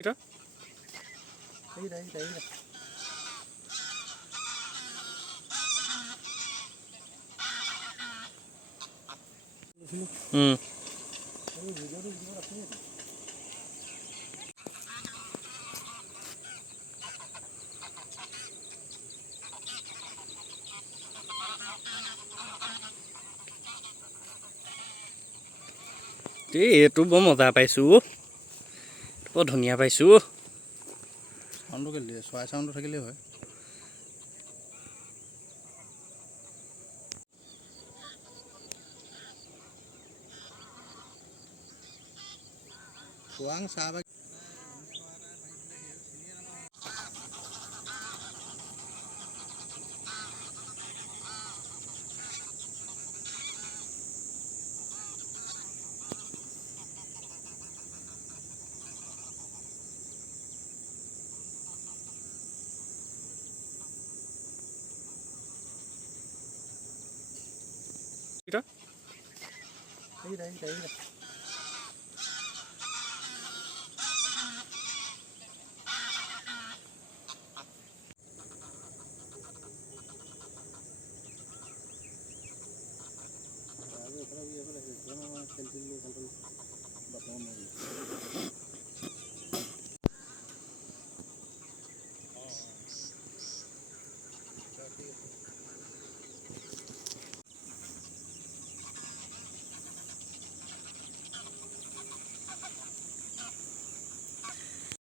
এটা এইটো বৰ মজা পাইছোঁ, বৰ ধুনীয়া পাইছোঁ। চাউণ্ডটো কেলে দিয়ে? চৰাই চাউণ্ডটো থাকিলেই হয়। খোৱাং চাহ বাগিচা এটা খেল